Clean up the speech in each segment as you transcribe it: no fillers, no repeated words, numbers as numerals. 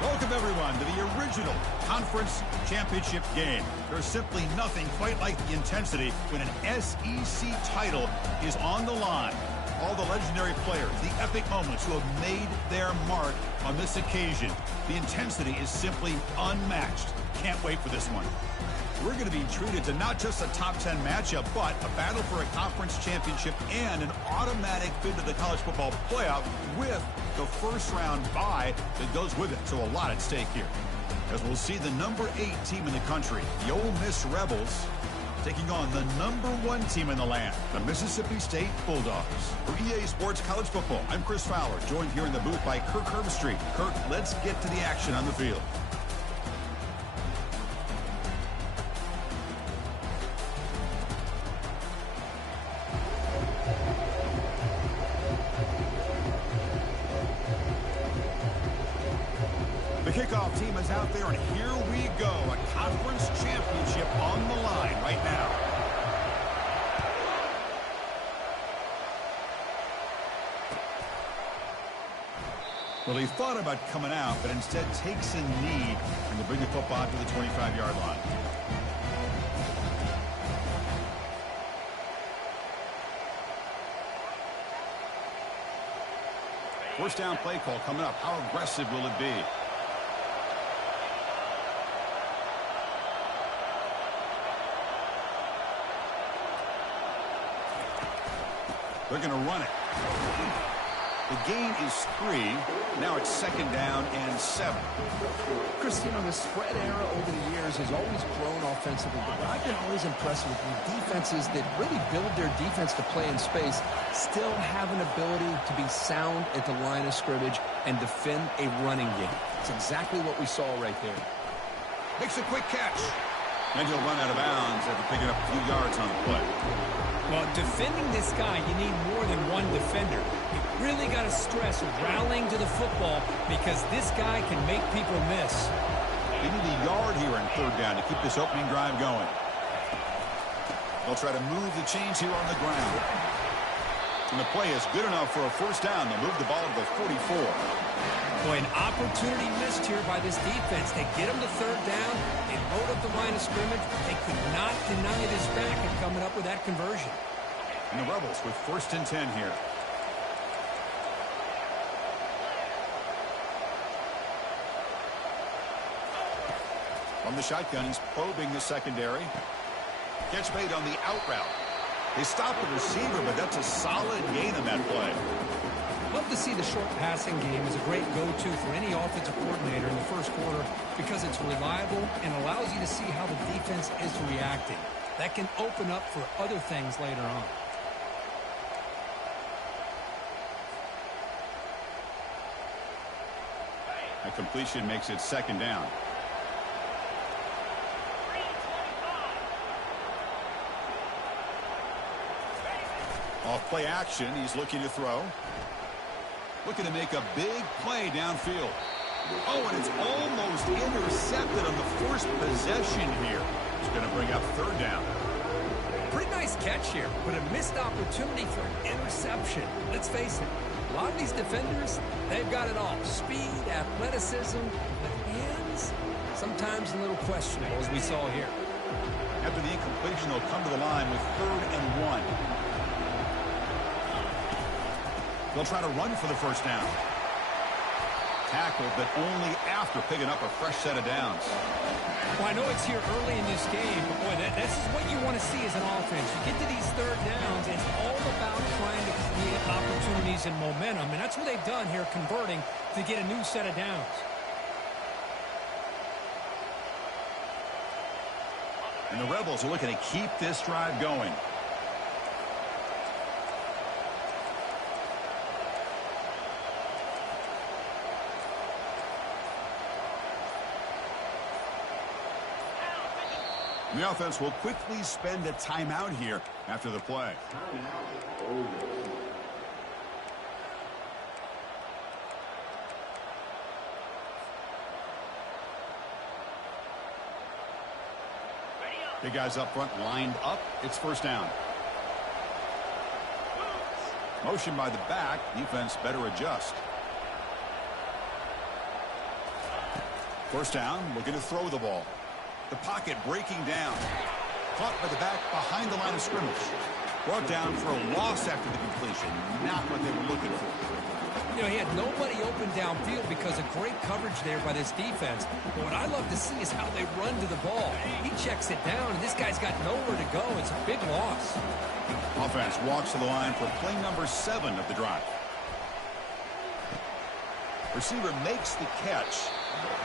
Welcome, everyone, to the original conference championship game. There's simply nothing quite like the intensity when an SEC title is on the line. All the legendary players, the epic moments who have made their mark on this occasion. The intensity is simply unmatched. Can't wait for this one. We're going to be treated to not just a top 10 matchup, but a battle for a conference championship and an automatic bid to the college football playoff with the first round bye that goes with it. So a lot at stake here. As we'll see the number 8 team in the country, the Ole Miss Rebels, taking on the number 1 team in the land, the Mississippi State Bulldogs. For EA Sports College Football, I'm Chris Fowler, joined here in the booth by Kirk Herbstreit. Kirk, let's get to the action on the field. The kickoff team is out there, and here we go. A conference championship on the line right now. Well, he thought about coming out, but instead takes a knee and to bring the football to the 25-yard line. First down play call coming up. How aggressive will it be? They're going to run it. The gain is 3. Now it's 2nd down and 7. Chris, you know, the spread era over the years has always grown offensively, but I've been always impressed with the defenses that really build their defense to play in space, still have an ability to be sound at the line of scrimmage and defend a running game. It's exactly what we saw right there. Makes a quick catch. And he'll run out of bounds after picking up a few yards on the play. Well, defending this guy, you need more than one defender. You really got to stress rallying to the football because this guy can make people miss. They need a yard here in 3rd down to keep this opening drive going. They'll try to move the chains here on the ground. And the play is good enough for a first down. They'll move the ball to the 44. Boy, an opportunity missed here by this defense. They get them to 3rd down. They load up the line of scrimmage. They could not deny this back and coming up with that conversion. And the Rebels with 1st and 10 here. From the shotgun, he's probing the secondary. Catch made on the out route. They stopped the receiver, but that's a solid gain on that play. Love to see the short passing game as a great go-to for any offensive coordinator in the first quarter because it's reliable and allows you to see how the defense is reacting. That can open up for other things later on. A completion makes it 2nd down. Off play action, he's looking to throw. Looking to make a big play downfield. Oh, and it's almost intercepted on the first possession here. It's going to bring up third down. Pretty nice catch here, but a missed opportunity for an interception. Let's face it, a lot of these defenders, they've got it all. Speed, athleticism, but hands, sometimes a little questionable, as we saw here. After the incompletion, they'll come to the line with 3rd and 1. They'll try to run for the first down. Tackled, but only after picking up a fresh set of downs. Well, I know it's here early in this game, but boy, this is what you want to see as an offense. You get to these 3rd downs, and it's all about trying to create opportunities and momentum, and that's what they've done here, converting to get a new set of downs. And the Rebels are looking to keep this drive going. The offense will quickly spend a timeout here after the play. Big guys up front lined up. It's first down. Motion by the back. Defense better adjust. First down, looking to throw the ball. The pocket breaking down. Caught by the back behind the line of scrimmage. Brought down for a loss after the completion. Not what they were looking for. You know, he had nobody open downfield because of great coverage there by this defense. But what I love to see is how they run to the ball. He checks it down, and this guy's got nowhere to go. It's a big loss. Offense walks to the line for play number 7 of the drive. Receiver makes the catch.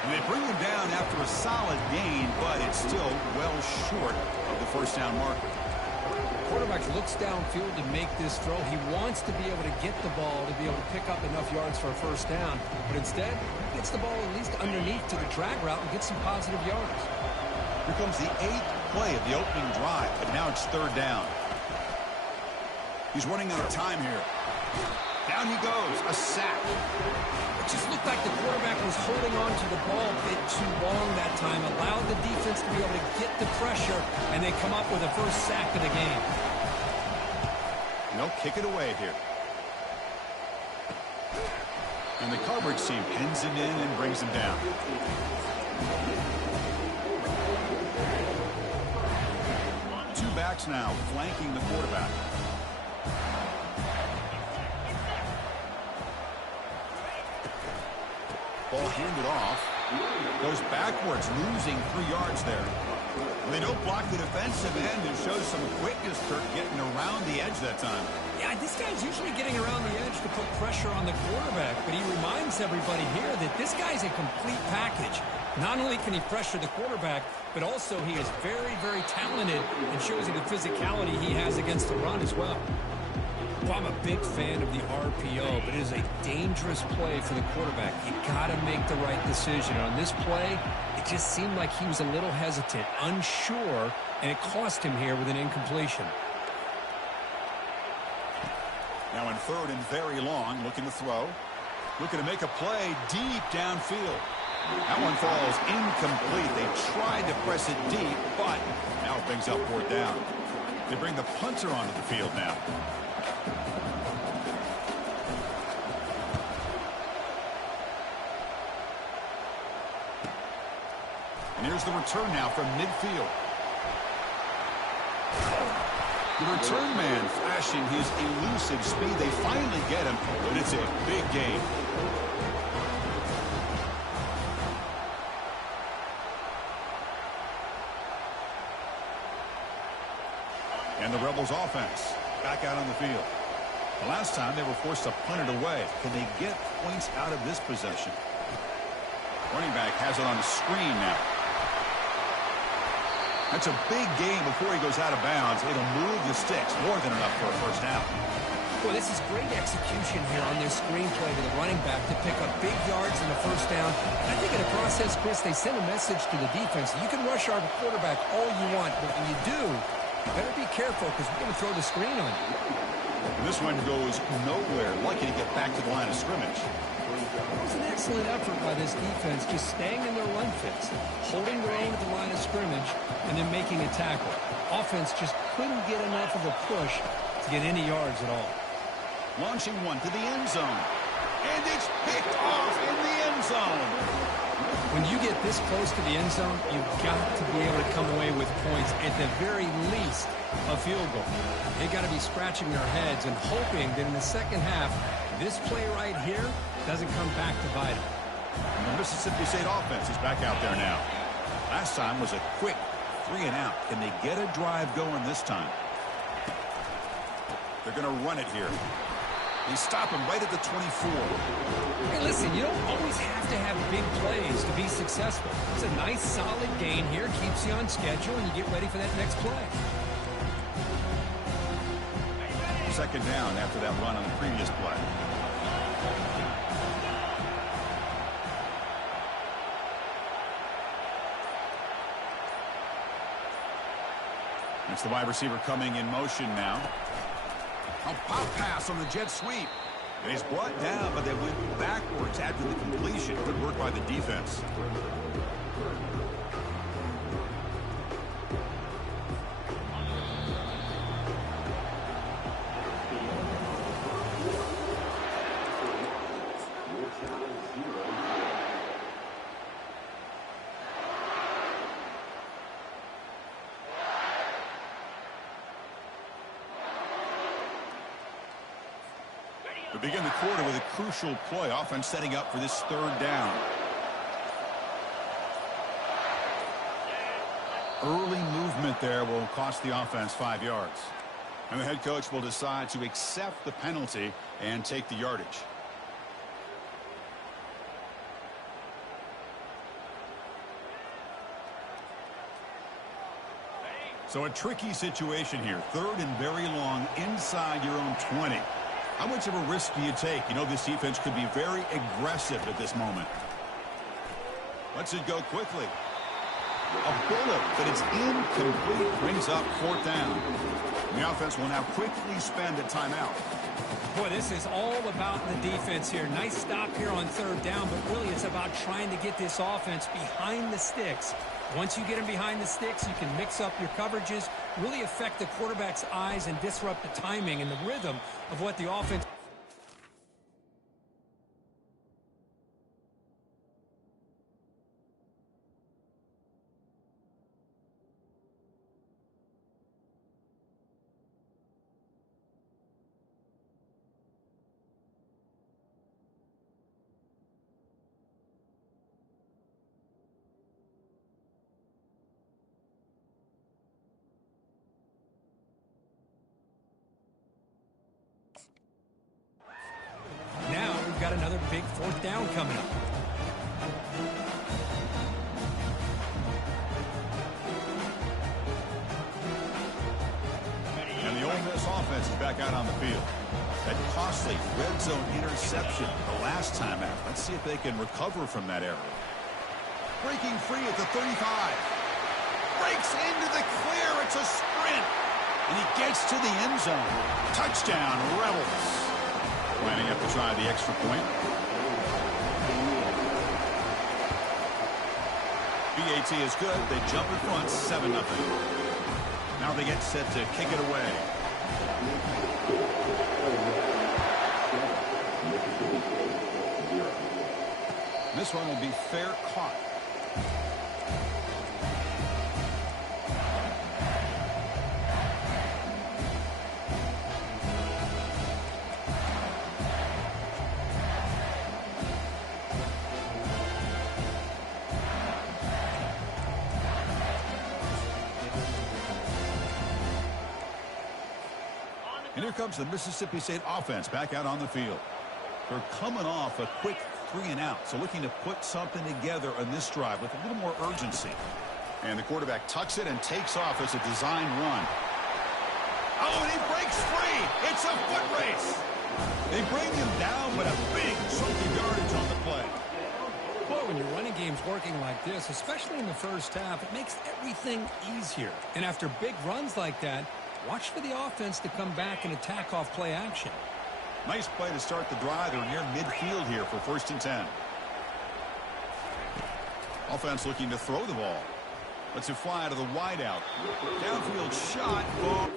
And they bring him down after a solid gain, but it's still well short of the first down marker. Quarterback looks downfield to make this throw. He wants to be able to get the ball to be able to pick up enough yards for a first down. But instead, he gets the ball at least underneath to the drag route and gets some positive yards. Here comes the 8th play of the opening drive, but now it's third down. He's running out of time here. Down he goes, a sack. It just looked like the quarterback was holding on to the ball a bit too long that time, allowed the defense to be able to get the pressure, and they come up with a first sack of the game. And they'll kick it away here. And the coverage team pins him in and brings him down. Two backs now flanking the quarterback. Ball handed off. Goes backwards, losing 3 yards there. They don't block the defensive end and shows some quickness, Kirk, getting around the edge that time. Yeah, this guy's usually getting around the edge to put pressure on the quarterback, but he reminds everybody here that this guy's a complete package. Not only can he pressure the quarterback, but also he is very, very talented and shows you the physicality he has against the run as well. Well, I'm a big fan of the RPO, but it is a dangerous play for the quarterback. You got to make the right decision. On this play, it just seemed like he was a little hesitant, unsure, and it cost him here with an incompletion. Now in third and very long, looking to throw. Looking to make a play deep downfield. That one falls incomplete. They tried to press it deep, but now it brings up fourth down. They bring the punter onto the field now. And here's the return now from midfield. The return man flashing his elusive speed. They finally get him, but it's a big gain. And the Rebels offense back out on the field. The last time they were forced to punt it away. Can they get points out of this possession? Running back has it on the screen now. That's a big gain before he goes out of bounds. It'll move the sticks, more than enough for a first down. Well, this is great execution here on this screenplay to the running back to pick up big yards in the first down. And I think in the process, Chris, they send a message to the defense. You can rush our quarterback all you want, but when you do, you better be careful because we're going to throw the screen on you. And this one goes nowhere. Lucky to get back to the line of scrimmage. It was an excellent effort by this defense, just staying in their run fits, holding their own at the line of scrimmage, and then making a tackle. Offense just couldn't get enough of a push to get any yards at all. Launching one to the end zone. And it's picked off in the end zone. When you get this close to the end zone, you've got to be able to come away with points, at the very least, a field goal. They've got to be scratching their heads and hoping that in the second half, this play right here doesn't come back to bite them. And the Mississippi State offense is back out there now. Last time was a quick 3 and out. Can they get a drive going this time? They're going to run it here. They stop him right at the 24. Hey, listen, you don't always have to have big plays to be successful. It's a nice, solid gain here. Keeps you on schedule, and you get ready for that next play. Second down after that run on the previous play. It's the wide receiver coming in motion now. A pop pass on the jet sweep. And he's brought down, but they went backwards after the completion. Good work by the defense. We begin the quarter with a crucial play. Offense setting up for this third down. Early movement there will cost the offense 5 yards. And the head coach will decide to accept the penalty and take the yardage. So a tricky situation here. Third and very long inside your own 20. How much of a risk do you take? You know this defense could be very aggressive at this moment. Lets it go quickly. A bullet, but it's incomplete. Brings up fourth down. The offense will now quickly spend a timeout. Boy, this is all about the defense here. Nice stop here on third down, but really it's about trying to get this offense behind the sticks. Once you get them behind the sticks, you can mix up your coverages, really affect the quarterback's eyes and disrupt the timing and the rhythm of what the offense... Now we've got another big fourth down coming up. And the Ole Miss offense is back out on the field. That costly red zone interception the last time out. Let's see if they can recover from that error. Breaking free at the 35. Breaks into the clear. It's a sprint. And he gets to the end zone. Touchdown, Rebels. Lining up to try the extra point. BAT is good. They jump in front, 7-0. Now they get set to kick it away. This one will be fair caught. And here comes the Mississippi State offense back out on the field. They're coming off a quick 3 and out, so looking to put something together on this drive with a little more urgency. And the quarterback tucks it and takes off as a design run. Oh, and he breaks free. It's a foot race. They bring him down, but a big chunk of yardage on the play. Boy, when your running game's working like this, especially in the first half, it makes everything easier. And after big runs like that, watch for the offense to come back and attack off play action. Nice play to start the drive. They're near midfield here for 1st and 10. Offense looking to throw the ball. Lets it fly to the wideout. Downfield shot. Ball.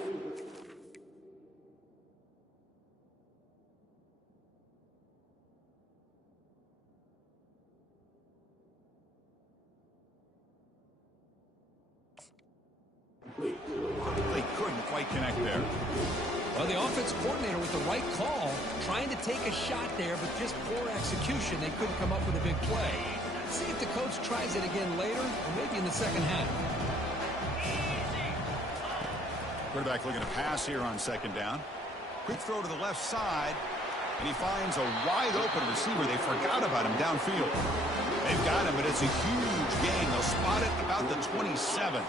They couldn't quite connect there. Well, the offense coordinator with the right call, trying to take a shot there, but just poor execution. They couldn't come up with a big play. See if the coach tries it again later, or maybe in the second half. Quarterback looking to pass here on 2nd down. Quick throw to the left side, and he finds a wide open receiver. They forgot about him downfield. They've got him, but it's a huge gain. They'll spot it about the 27.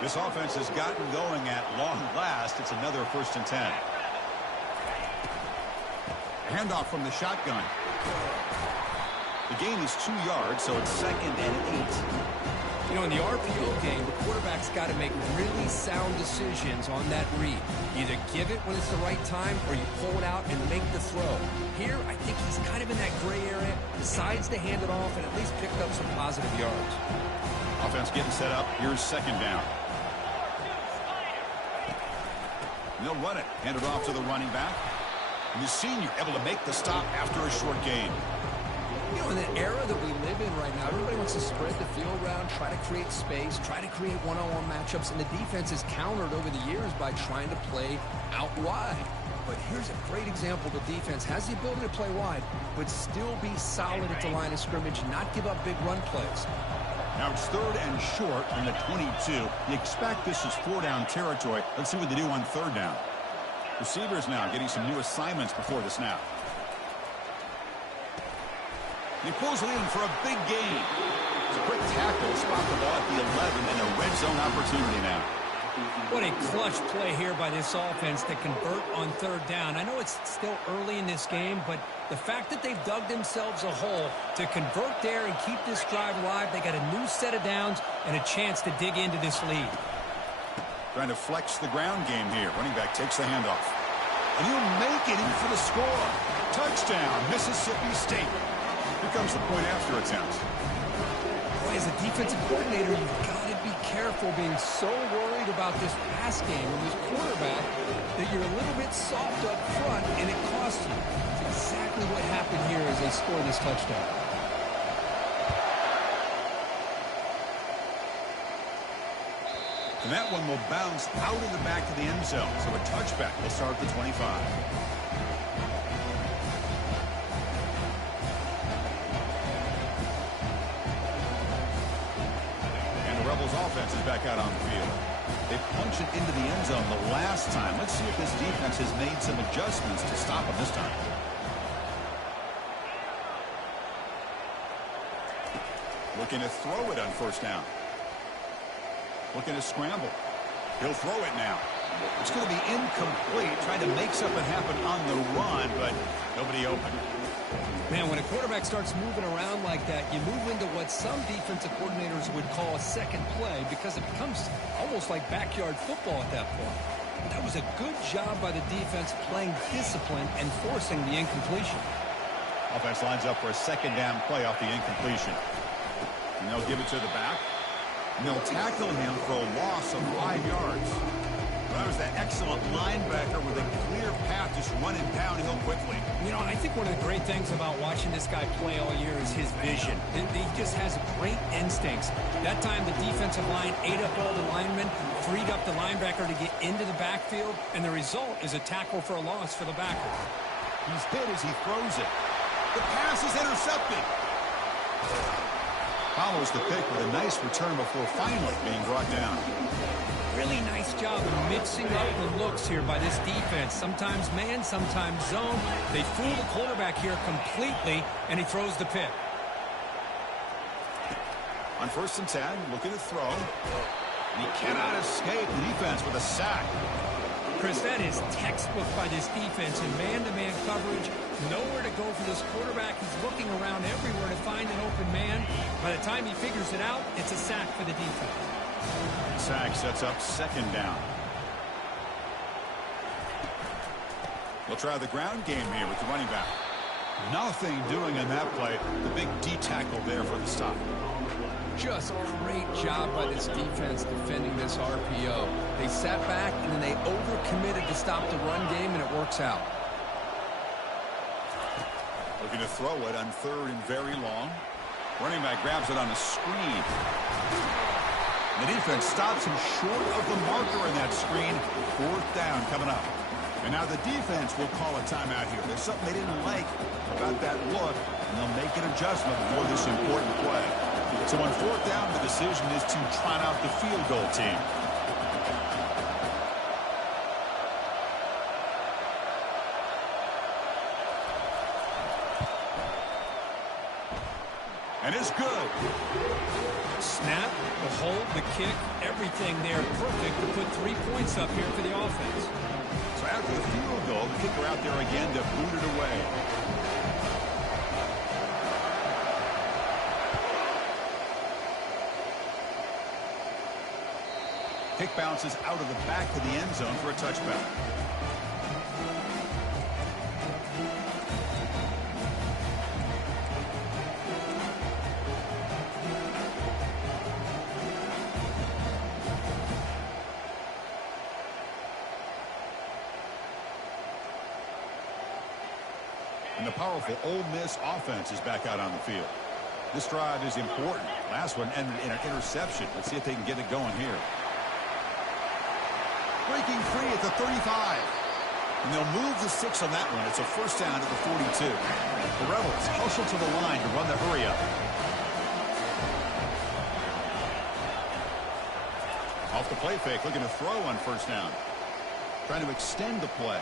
This offense has gotten going at long last. It's another 1st and 10. Handoff from the shotgun. The gain is 2 yards, so it's 2nd and 8. You know, in the RPO game, the quarterback's got to make really sound decisions on that read. Either give it when it's the right time, or you pull it out and make the throw. Here, I think he's kind of in that gray area, decides to hand it off, and at least picked up some positive yards. Offense getting set up. Here's 2nd down. And they'll run it. Hand it off to the running back. And the senior able to make the stop after a short gain. You know, in the era that we live in right now, everybody wants to spread the field around, try to create space, try to create one-on-one matchups, and the defense is countered over the years by trying to play out wide. But here's a great example. The defense has the ability to play wide, but still be solid at the line of scrimmage and not give up big run plays. Now it's 3rd and short from the 22. You expect this is 4-down territory. Let's see what they do on 3rd down. Receivers now getting some new assignments before the snap. He pulls it in for a big gain. It's a quick tackle, spot the ball at the 11, and a red zone opportunity now. What a clutch play here by this offense to convert on 3rd down. I know it's still early in this game, but the fact that they've dug themselves a hole to convert there and keep this drive alive, they got a new set of downs and a chance to dig into this lead. Trying to flex the ground game here. Running back takes the handoff. And he'll make it in for the score. Touchdown, Mississippi State. Here comes the point after attempt. Boy, as a defensive coordinator, you've got to be careful being so worried about this pass game and this quarterback that you're a little bit soft up front and it costs you. It's exactly what happened here as they score this touchdown. And that one will bounce out of the back of the end zone. So a touchback will start the 25. Offense is back out on the field. They punch it into the end zone the last time. Let's see if this defense has made some adjustments to stop them this time. Looking to throw it on 1st down. Looking to scramble. He'll throw it now. It's going to be incomplete. Trying to make something happen on the run, but nobody open. Man, when a quarterback starts moving around like that, you move into what some defensive coordinators would call a second play because it becomes almost like backyard football at that point. But that was a good job by the defense playing discipline and forcing the incompletion. Offense lines up for a 2nd down play off the incompletion. And they'll give it to the back. And they'll tackle him for a loss of 5 yards. That was that excellent linebacker with a clear path just running downhill quickly. You know, I think one of the great things about watching this guy play all year is his vision. He just has great instincts. That time the defensive line ate up all the linemen, freed up the linebacker to get into the backfield, and the result is a tackle for a loss for the backer. He's hit as he throws it. The pass is intercepted. Follows the pick with a nice return before finally being brought down. Really nice job of mixing up the looks here by this defense. Sometimes man, sometimes zone. They fool the quarterback here completely, and he throws the pick. On 1st and 10, looking to throw. And he cannot escape the defense with a sack. Chris, that is textbook by this defense in man-to-man coverage. Nowhere to go for this quarterback. He's looking around everywhere to find an open man. By the time he figures it out, it's a sack for the defense. Sack sets up 2nd down. They'll try the ground game here with the running back. Nothing doing on that play. The big D tackle there for the stop. Just a great job by this defense defending this RPO. They sat back and then they overcommitted to stop the run game, and it works out. Looking to throw it on 3rd and very long. Running back grabs it on a screen. The defense stops him short of the marker in that screen. 4th down coming up. And now the defense will call a timeout here. There's something they didn't like about that look, and they'll make an adjustment for this important play. So on 4th down, the decision is to trot out the field goal team. And it's good. Snap, the hold, the kick, everything there perfect to put 3 points up here for the offense. So after the field goal, the kicker out there again to boot it away. Kick bounces out of the back of the end zone for a touchback. And the powerful Ole Miss offense is back out on the field. This drive is important. Last one ended in an interception. Let's see if they can get it going here. Breaking free at the 35. And they'll move the 6 on that one. It's a 1st down at the 42. The Rebels hustle to the line to run the hurry up. Off the play fake, looking to throw on 1st down. Trying to extend the play.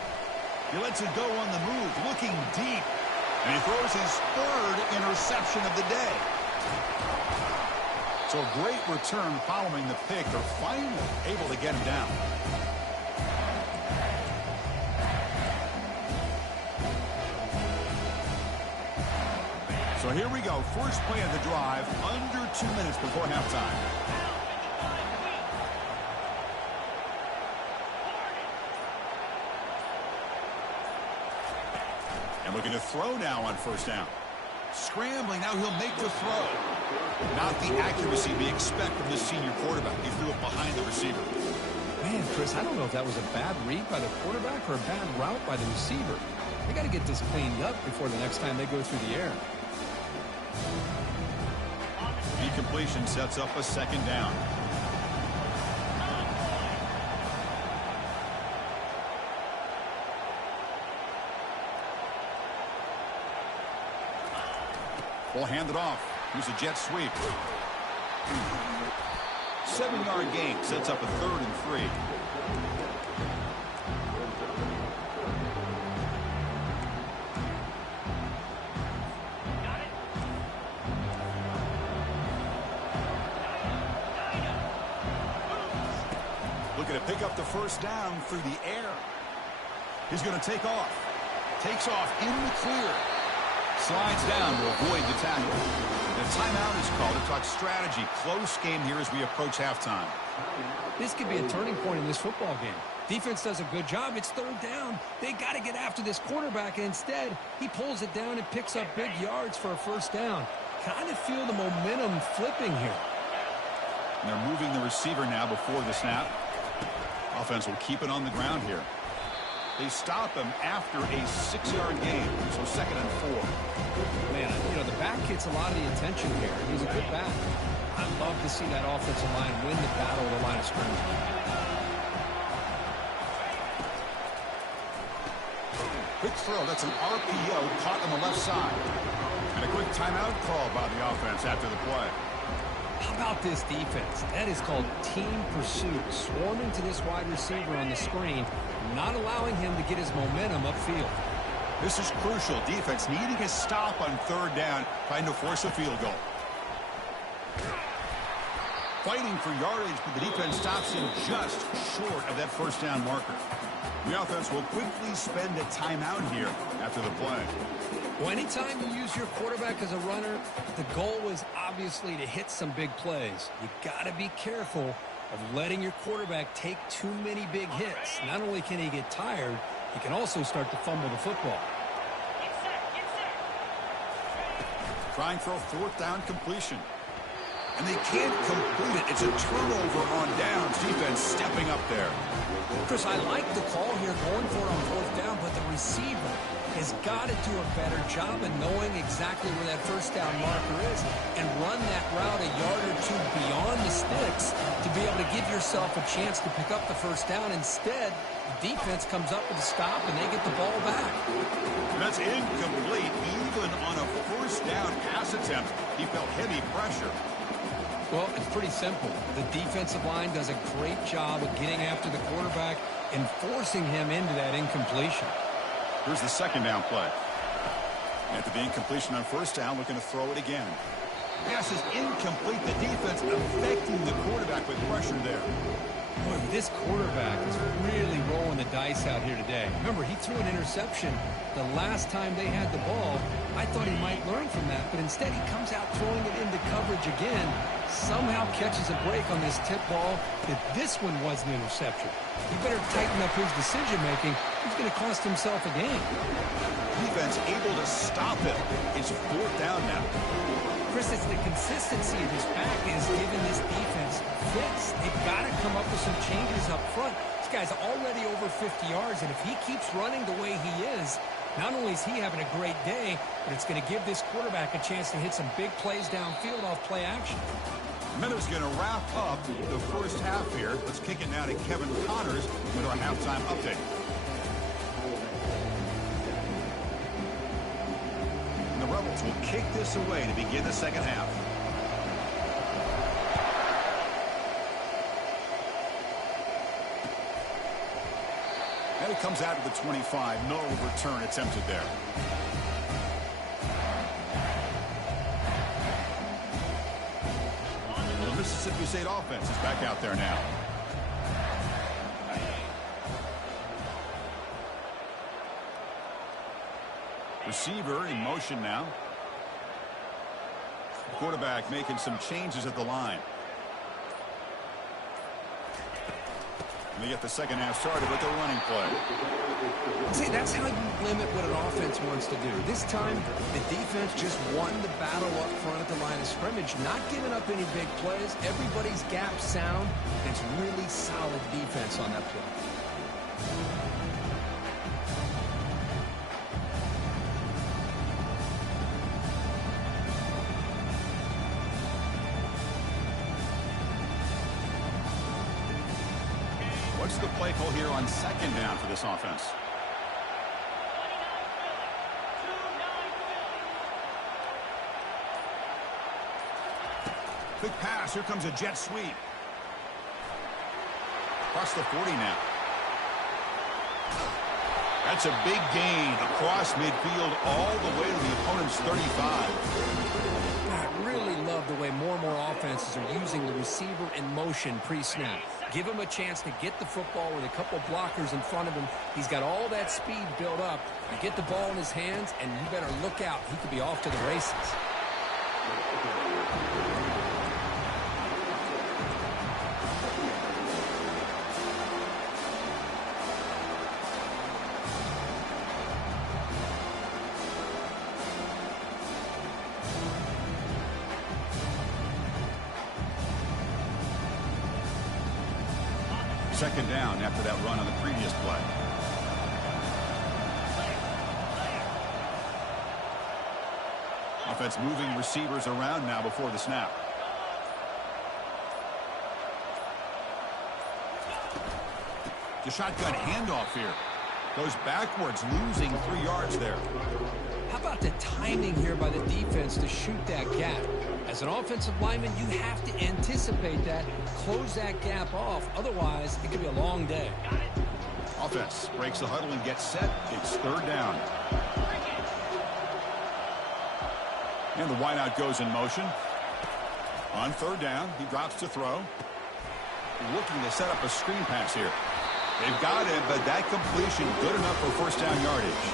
He lets it go on the move, looking deep. And he throws his 3rd interception of the day. So a great return following the pick. They're finally able to get him down. So here we go. First play of the drive, under 2 minutes before halftime. And looking to throw now on 1st down. Scrambling, now he'll make the throw. Not the accuracy we expect from the senior quarterback. He threw it behind the receiver. Man, Chris, I don't know if that was a bad read by the quarterback or a bad route by the receiver. They got to get this cleaned up before the next time they go through the air. Incompletion sets up a 2nd down. We'll hand it off. Here's a jet sweep. 7-yard gain sets up a 3rd and 3. Looking to pick up the 1st down through the air. He's going to take off. Takes off in the clear. Slides down to avoid the tackle. The timeout is called to talk strategy. Close game here as we approach halftime. This could be a turning point in this football game. Defense does a good job. It's 3rd down. They got to get after this quarterback, and instead, he pulls it down and picks up big yards for a 1st down. Kind of feel the momentum flipping here. And they're moving the receiver now before the snap. Offense will keep it on the ground here. They stop him after a 6-yard gain, so 2nd and 4. Man, you know, the back gets a lot of the attention here. He's a good back. I'd love to see that offensive line win the battle of the line of scrimmage. Quick throw. That's an RPO caught on the left side. And a quick timeout call by the offense after the play. How about this defense? That is called team pursuit. Swarming to this wide receiver on the screen, not allowing him to get his momentum upfield. This is crucial. Defense needing a stop on 3rd down, trying to force a field goal. Fighting for yardage, but the defense stops him just short of that 1st down marker. The offense will quickly spend a timeout here after the play. Well, anytime you use your quarterback as a runner, the goal is obviously to hit some big plays. You got to be careful of letting your quarterback take too many big hits. Not only can he get tired, he can also start to fumble the football. Trying for a fourth down completion. And they can't complete it. It's a turnover on downs. Defense stepping up there. Chris, I like the call here going for it on fourth down, but the receiver has got to do a better job of knowing exactly where that first down marker is and run that route a yard or two beyond the sticks to be able to give yourself a chance to pick up the first down. Instead, the defense comes up with a stop and they get the ball back. That's incomplete. Even on a first down pass attempt, he felt heavy pressure. Well, it's pretty simple. The defensive line does a great job of getting after the quarterback and forcing him into that incompletion. Here's the second down play. After the incompletion on first down, looking to throw it again. Pass is incomplete. The defense affecting the quarterback with pressure there. Boy, this quarterback is really rolling the dice out here today. Remember, he threw an interception the last time they had the ball. I thought he might learn from that, but instead he comes out throwing it into coverage again, somehow catches a break on this tip ball that this one was an interception. He better tighten up his decision-making. He's going to cost himself a game. Defense able to stop it. It's fourth down now. Chris, it's the consistency of his back is giving this defense fits. They've got to come up with some changes up front. This guy's already over 50 yards, and if he keeps running the way he is, not only is he having a great day, but it's going to give this quarterback a chance to hit some big plays downfield off play action. Miller's going to wrap up the first half here. Let's kick it now to Kevin Connors with our halftime update. And the Rebels will kick this away to begin the second half. And it comes out to the 25. No return attempted there. The Mississippi State offense is back out there now. Receiver in motion now. Quarterback making some changes at the line. And they get the second half started with the running play. See, that's how you limit what an offense wants to do. This time, the defense just won the battle up front at the line of scrimmage, not giving up any big plays. Everybody's gap sound. It's really solid defense on that play. What's the play call here on second down for this offense? Quick pass. Here comes a jet sweep. Across the 40 now. That's a big gain across midfield all the way to the opponent's 35. I really love the way more and more offenses are using the receiver in motion pre-snap. Give him a chance to get the football with a couple blockers in front of him. He's got all that speed built up. You get the ball in his hands, and you better look out. He could be off to the races. Second down after that run on the previous play. Offense moving receivers around now before the snap. The shotgun handoff here. Goes backwards, losing 3 yards there. How about the timing here by the defense to shoot that gap? As an offensive lineman, you have to anticipate that, close that gap off. Otherwise, it could be a long day. Offense breaks the huddle and gets set. It's third down. And the wideout goes in motion. On third down, he drops to throw. Looking to set up a screen pass here. They've got it, but that completion good enough for first down yardage.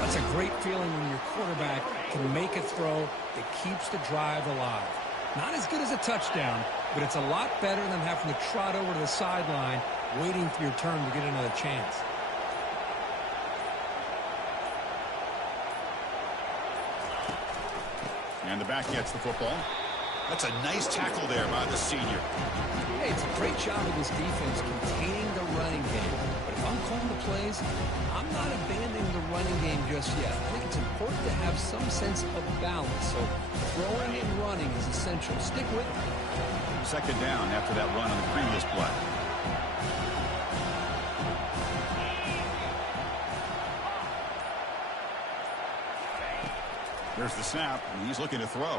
That's a great feeling when your quarterback can make a throw that keeps the drive alive. Not as good as a touchdown, but it's a lot better than having to trot over to the sideline waiting for your turn to get another chance. And the back gets the football. That's a nice tackle there by the senior. Hey, it's a great job of this defense containing the running game. But if I'm calling the plays, I'm not abandoning the running game just yet. I think it's important to have some sense of balance. So throwing and running is essential. Stick with it. Second down after that run on the previous play. There's the snap, and he's looking to throw.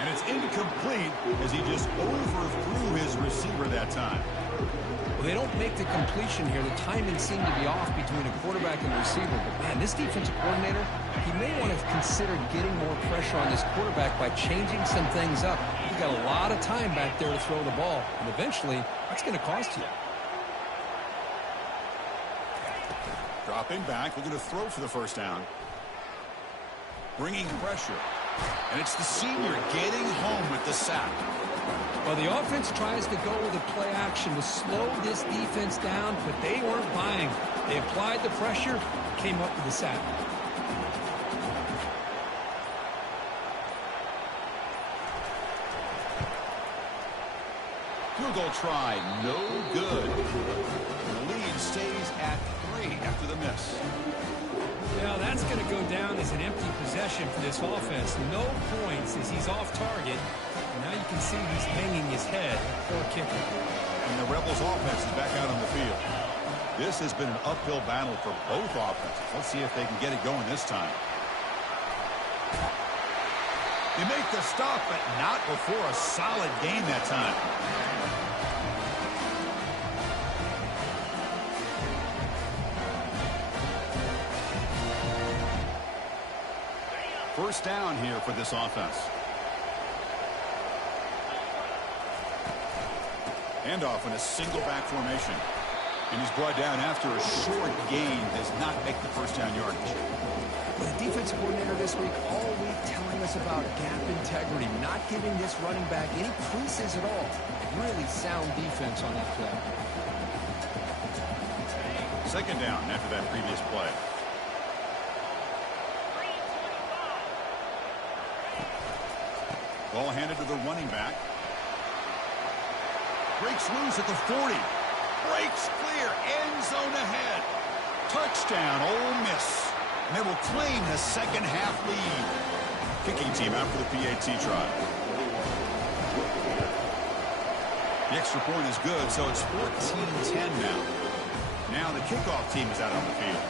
And it's incomplete as he just overthrew his receiver that time. Well, they don't make the completion here. The timing seemed to be off between a quarterback and receiver. But, man, this defensive coordinator, he may want to consider getting more pressure on this quarterback by changing some things up. He's got a lot of time back there to throw the ball. And eventually, that's going to cost you. Dropping back, looking to throw for the first down. Bringing pressure. And it's the senior getting home with the sack. Well, the offense tries to go with a play action to slow this defense down, but they weren't buying. They applied the pressure, came up with the sack. Field goal try, no good. The lead stays at 3 after the miss. Now that's going to go down as an empty possession for this offense. No points as he's off target. Now you can see he's hanging his head. Poor kicker. And the Rebels offense is back out on the field. This has been an uphill battle for both offenses. Let's see if they can get it going this time. They make the stop, but not before a solid gain that time. First down here for this offense. Handoff in a single back formation. And he's brought down after a short gain. Does not make the first down yardage. The defensive coordinator this week, all week telling us about gap integrity, not giving this running back any creases at all. Really sound defense on that play. Second down after that previous play. Ball handed to the running back. Breaks loose at the 40. Breaks clear. End zone ahead. Touchdown, Ole Miss. And they will claim the second half lead. Kicking team out for the PAT try. The extra point is good, so it's 14-10 now. Now the kickoff team is out on the field.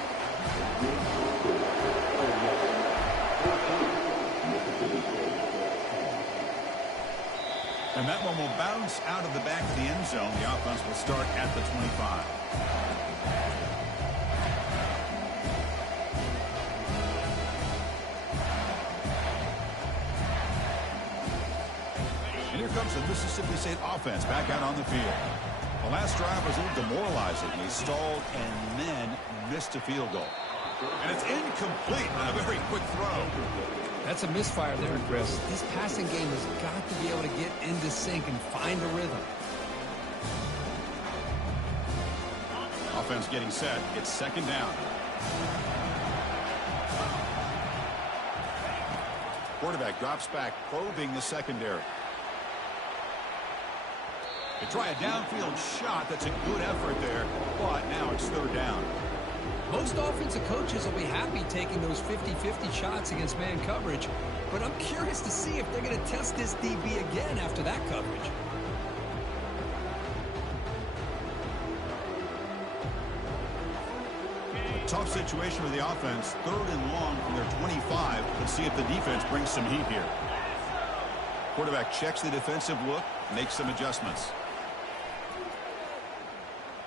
And that one will bounce out of the back of the end zone. The offense will start at the 25. And here comes the Mississippi State offense back out on the field. The last drive was a little demoralizing. They stalled and then missed a field goal. And it's incomplete on a very quick throw. That's a misfire there, Chris. This passing game has got to be able to get into sync and find a rhythm. Offense getting set. It's second down. Quarterback drops back, probing the secondary. They try a downfield shot. That's a good effort there, but now it's third down. Most offensive coaches will be happy taking those 50-50 shots against man coverage, but I'm curious to see if they're going to test this DB again after that coverage. Tough situation for the offense. Third and long from their 25. Let's see if the defense brings some heat here. Quarterback checks the defensive look, makes some adjustments.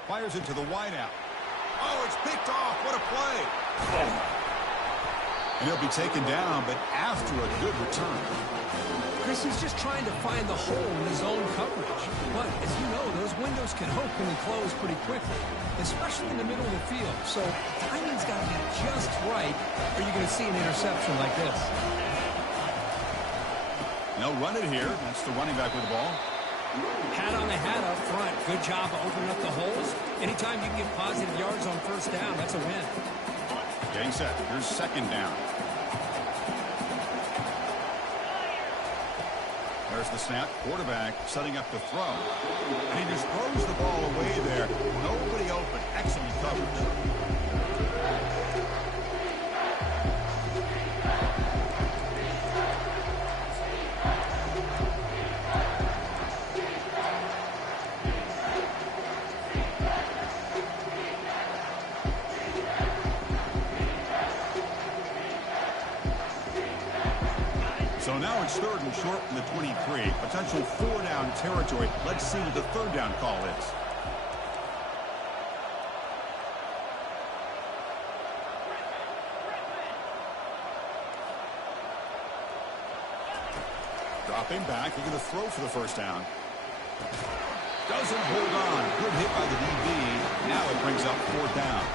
Fires into the wideout. Oh, it's picked off. What a play. And he'll be taken down, but after a good return. Chris is just trying to find the hole in his own coverage. But, as you know, those windows can open and close pretty quickly, especially in the middle of the field. So, timing's got to be just right, or you're going to see an interception like this. They'll run it here. That's the running back with the ball. Pat on the hat up front. Good job of opening up the holes. Anytime you can get positive yards on first down, that's a win. Getting set. Here's second down. There's the snap. Quarterback setting up to throw. And he just throws the ball away there. Nobody open. Excellent coverage. So now it's 3rd and short from the 23. Potential 4-down territory. Let's see what the 3rd down call is. Dropping back. They're going to throw for the 1st down. Doesn't hold on. Good hit by the DB. Now it brings up 4th down.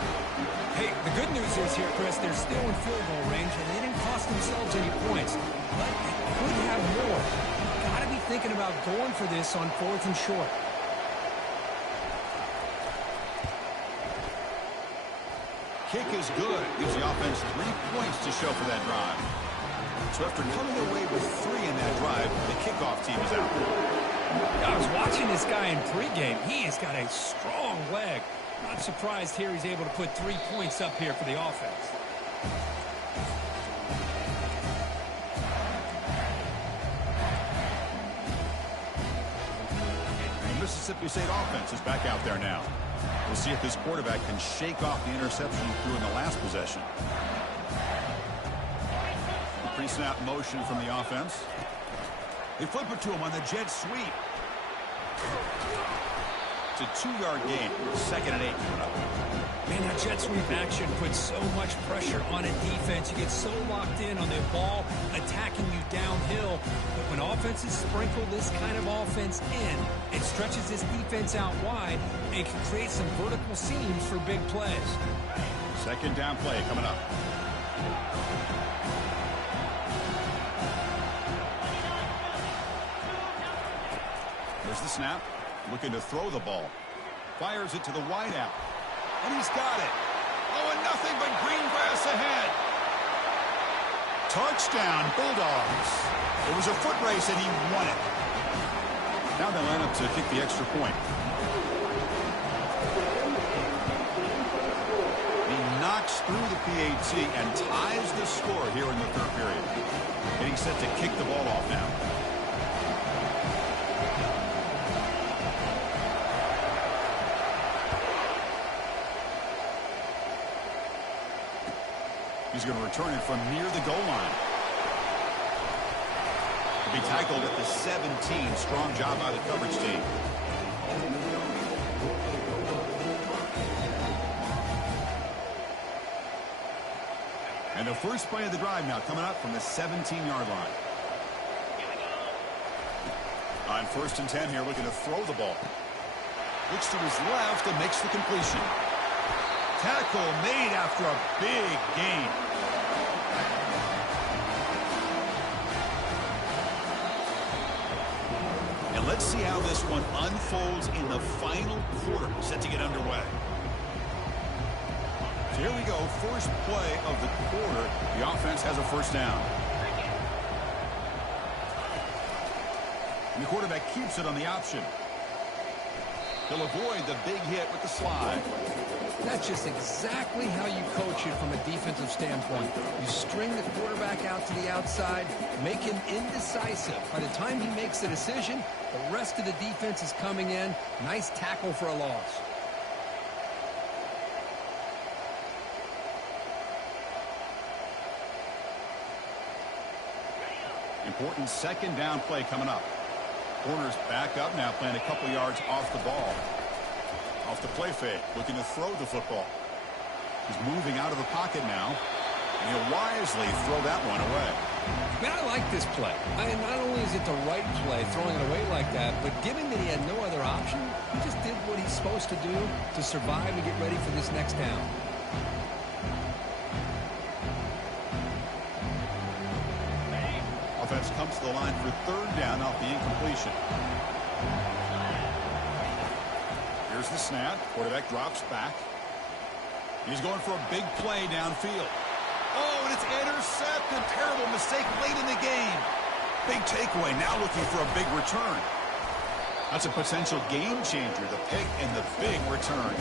Hey, the good news is here, Chris, they're still in field goal range, and they didn't cost themselves any points. But they could have more. Got to be thinking about going for this on 4th and short. Kick is good. Gives the offense 3 points to show for that drive. So after coming away with 3 in that drive, the kickoff team is out. I was watching this guy in pregame. He has got a strong leg. Not surprised here he's able to put 3 points up here for the offense. The Mississippi State offense is back out there now. We'll see if this quarterback can shake off the interception he threw in the last possession. Pre-snap motion from the offense. They flip it to him on the jet sweep. It's a 2-yard gain. 2nd and 8 coming up. Man, that jet sweep action puts so much pressure on a defense. You get so locked in on the ball attacking you downhill. But when offenses sprinkle this kind of offense in, it stretches this defense out wide and can create some vertical seams for big plays. 2nd down play coming up. There's the snap. Looking to throw the ball. Fires it to the wideout. And he's got it. Oh, and nothing but green grass ahead. Touchdown, Bulldogs. It was a foot race and he won it. Now they line up to kick the extra point. He knocks through the PAT and ties the score here in the 3rd period. Getting set to kick the ball off now. He's going to return it from near the goal line. He'll be tackled at the 17. Strong job by the coverage team. And the first play of the drive now coming up from the 17-yard line. On 1st and 10 here, looking to throw the ball. Looks to his left and makes the completion. Tackle made after a big gain. And let's see how this one unfolds in the final quarter, set to get underway. So here we go, first play of the quarter. The offense has a 1st down. And the quarterback keeps it on the option. He'll avoid the big hit with the slide. That's just exactly how you coach it from a defensive standpoint. You string the quarterback out to the outside, make him indecisive. By the time he makes the decision, the rest of the defense is coming in. Nice tackle for a loss. Important 2nd down play coming up. Corners back up now, playing a couple yards off the ball. Off the play fake, looking to throw the football. He's moving out of the pocket now. And he'll wisely throw that one away. Man, I like this play. I mean, not only is it the right play, throwing it away like that, but given that he had no other option, he just did what he's supposed to do to survive and get ready for this next down. Offense comes to the line for 3rd down off the incompletion. Here's the snap. Quarterback drops back. He's going for a big play downfield. Oh, and it's intercepted. Terrible mistake late in the game. Big takeaway, now looking for a big return. That's a potential game changer, the pick and the big return.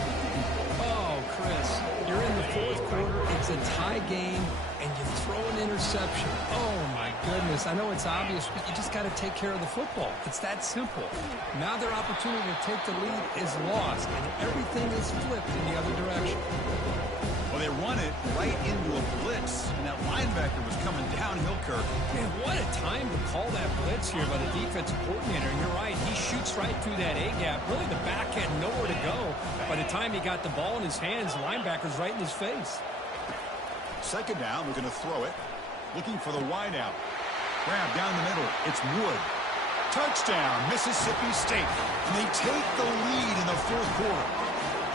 Oh, Chris, you're in the fourth quarter. It's a tie game, and you throw an interception. Oh, my goodness. I know it's obvious, but you just got to take care of the football. It's that simple. Now their opportunity to take the lead is lost, and everything is flipped in the other direction. Well, they run it right into a blitz, and that linebacker was coming downhill, Kirk. Man, what a time to call that blitz here by the defensive coordinator. And you're right, he shoots right through that A-gap. Really, the back had nowhere to go. By the time he got the ball in his hands, the linebacker's right in his face. Second down, we're going to throw it. Looking for the wideout. Grab down the middle. It's Wood. Touchdown, Mississippi State. And they take the lead in the fourth quarter.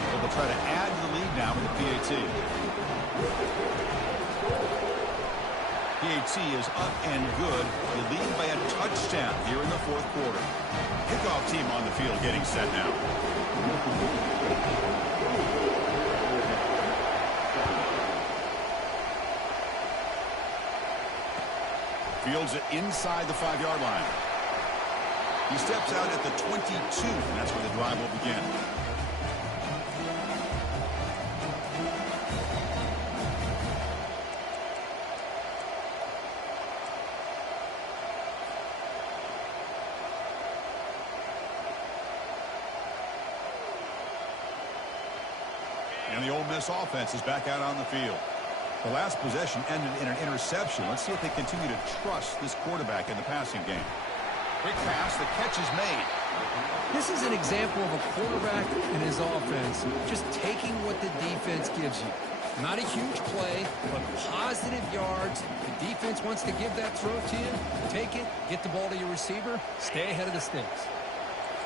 They'll try to add to the lead now with the PAT. PAT is up and good. They lead by a touchdown here in the fourth quarter. Kickoff team on the field getting set now. Fields it inside the 5-yard line. He steps out at the 22, and that's where the drive will begin. And the Ole Miss offense is back out on the field. The last possession ended in an interception. Let's see if they continue to trust this quarterback in the passing game. Quick pass, the catch is made. This is an example of a quarterback and his offense just taking what the defense gives you. Not a huge play, but positive yards. The defense wants to give that throw to you. Take it, get the ball to your receiver, stay ahead of the sticks.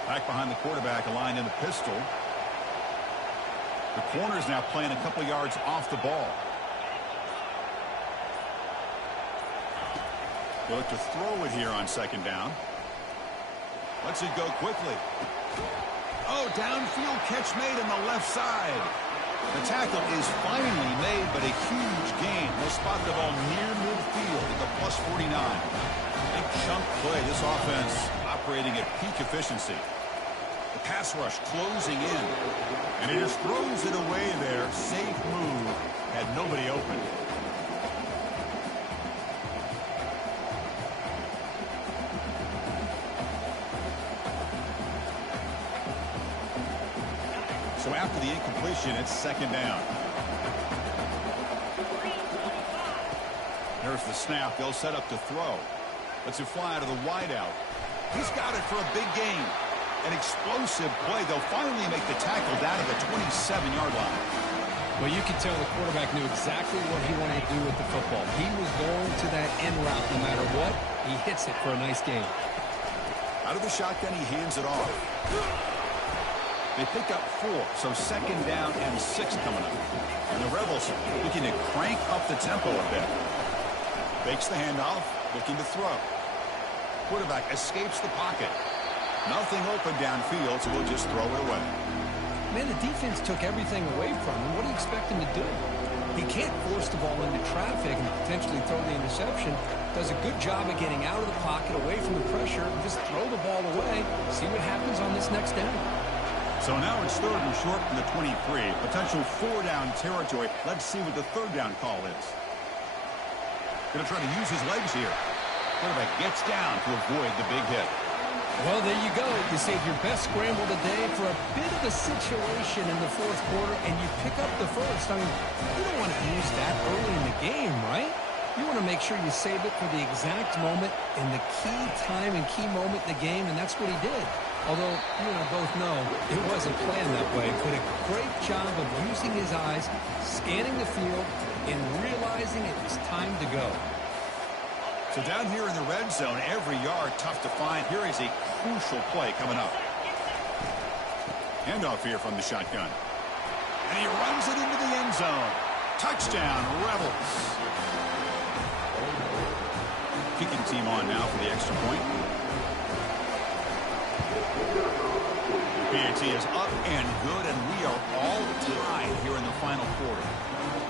Back behind the quarterback, aligned in the pistol. The corner is now playing a couple yards off the ball. They look to throw it here on second down. Lets it go quickly. Oh, downfield catch made on the left side. The tackle is finally made, but a huge gain. They'll spot the ball near midfield at the +49. Big chunk play. This offense operating at peak efficiency. The pass rush closing in. And he just throws it away there. Safe move. Had nobody open. So after the incompletion, it's second down. There's the snap. They'll set up to throw. Lets it fly to the wideout. He's got it for a big gain. An explosive play. They'll finally make the tackle down to the 27-yard line. Well, you could tell the quarterback knew exactly what he wanted to do with the football. He was going to that end route no matter what. He hits it for a nice gain. Out of the shotgun, he hands it off. They pick up 4, so second down and 6 coming up. And the Rebels looking to crank up the tempo a bit. Fakes the handoff, looking to throw. Quarterback escapes the pocket. Nothing open downfield, so we'll just throw it away. Man, the defense took everything away from him. What do you expect him to do? He can't force the ball into traffic and potentially throw the interception. Does a good job of getting out of the pocket, away from the pressure, and just throw the ball away. See what happens on this next down. So now it's third and short from the 23. Potential 4-down territory. Let's see what the third down call is. Going to try to use his legs here. Quarterback gets down to avoid the big hit. Well, there you go. You save your best scramble today for a bit of a situation in the fourth quarter, and you pick up the first. I mean, you don't want to use that early in the game, right? You want to make sure you save it for the exact moment and the key time and key moment in the game, and that's what he did. Although, you and I both know it wasn't planned that way, but a great job of using his eyes, scanning the field, and realizing it was time to go. So down here in the red zone, every yard tough to find. Here is a crucial play coming up. Handoff here from the shotgun. And he runs it into the end zone. Touchdown, Rebels. Kicking team on now for the extra point. PAT is up and good, and we are all tied here in the final quarter.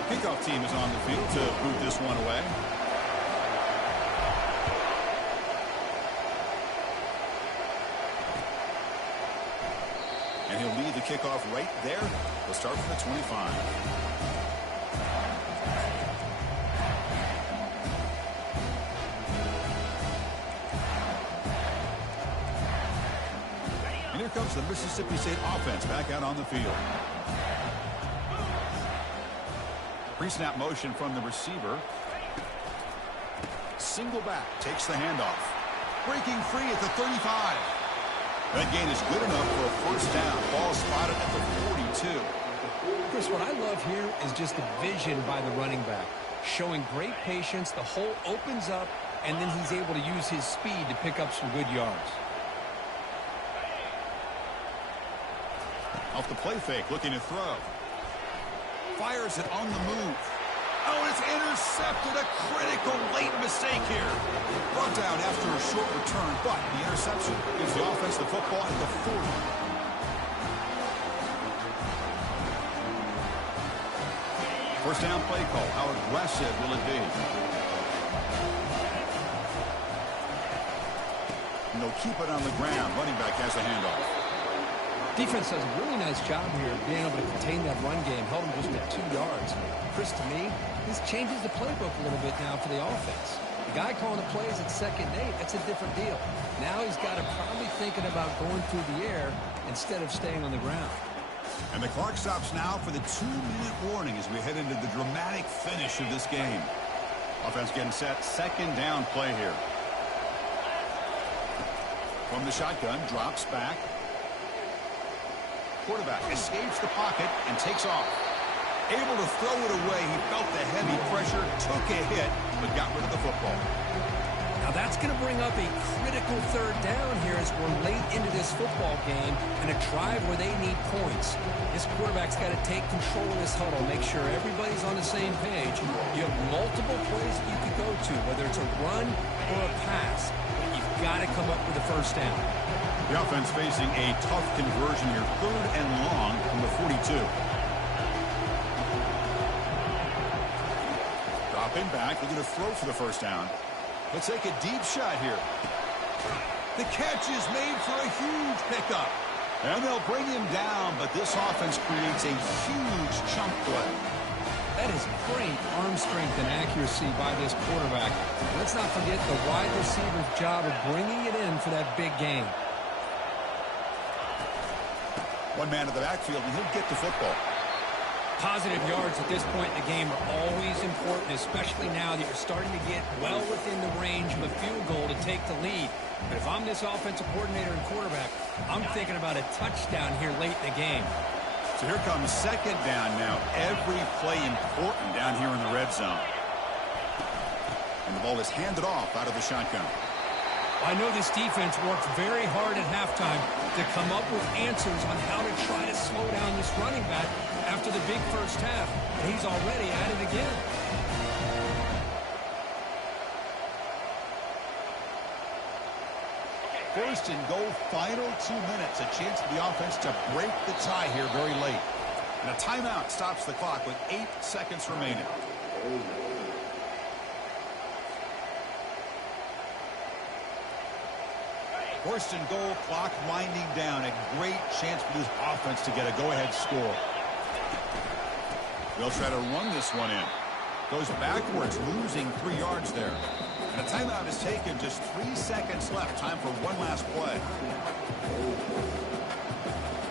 Kickoff team is on the field to boot this one away. kickoff right there. We'll start from the 25. And here comes the Mississippi State offense back out on the field. Pre-snap motion from the receiver. Single back, takes the handoff. Breaking free at the 35. That gain is good enough for a first down. Ball spotted at the 42. Chris, what I love here is just the vision by the running back. Showing great patience, the hole opens up, and then he's able to use his speed to pick up some good yards. Off the play fake, looking to throw. Fires it on the move. Oh, it's intercepted. A critical late mistake here. Brought down after a short return, but the interception gives the offense the football at the 40. First down play call. How aggressive will it be? And they'll keep it on the ground. Running back has the handoff. Defense does a really nice job here of being able to contain that run game, held him just at 2 yards. Chris, to me, this changes the playbook a little bit now for the offense. The guy calling the plays at 2nd and 8, that's a different deal. Now he's got to probably thinking about going through the air instead of staying on the ground. And the clock stops now for the 2-minute warning as we head into the dramatic finish of this game. Offense getting set, 2nd down play here. From the shotgun, drops back. Quarterback escapes the pocket and takes off. Able to throw it away. He felt the heavy pressure, took a hit, but got rid of the football. Now that's going to bring up a critical 3rd down here as we're late into this football game and a drive where they need points. This quarterback's got to take control of this huddle, make sure everybody's on the same page. You have multiple plays that you could go to, whether it's a run or a pass. But you've got to come up with a first down. The offense facing a tough conversion here, 3rd and long from the 42. Dropping back, looking to throw for the first down. Let's take a deep shot here. The catch is made for a huge pickup. And they'll bring him down, but this offense creates a huge chunk play. That is great arm strength and accuracy by this quarterback. Let's not forget the wide receiver's job of bringing it in for that big gain. One man in the backfield, and he'll get the football. Positive yards at this point in the game are always important, especially now that you're starting to get well within the range of a field goal to take the lead. But if I'm this offensive coordinator and quarterback, I'm thinking about a touchdown here late in the game. So here comes 2nd down now. Every play important down here in the red zone. And the ball is handed off out of the shotgun. I know this defense worked very hard at halftime to come up with answers on how to try to slow down this running back after the big first half. And he's already at it again. First and goal, final 2 minutes. A chance for the offense to break the tie here very late. And a timeout stops the clock with 8 seconds remaining. First and goal, clock winding down. A great chance for this offense to get a go-ahead score. They'll try to run this one in. Goes backwards, losing 3 yards there. And a timeout is taken. Just 3 seconds left. Time for one last play.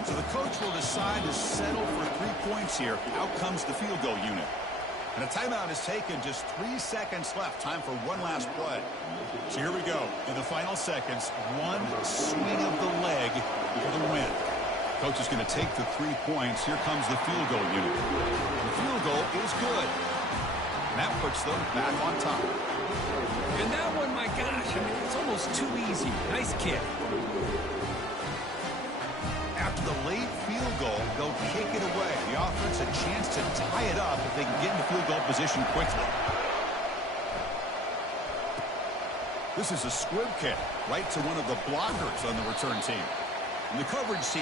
So the coach will decide to settle for 3 points here. Out comes the field goal unit. And a timeout is taken. Just 3 seconds left. Time for one last play. So here we go. In the final seconds, one swing of the leg for the win. Coach is going to take the 3 points. Here comes the field goal unit. The field goal is good. And that puts them back on top. And that one, my gosh, I mean, it's almost too easy. Nice kick. After the late field goal, they'll kick it away. The offense a chance to tie it up if they can get into field goal position quickly. This is a squib kick right to one of the blockers on the return team. And the coverage team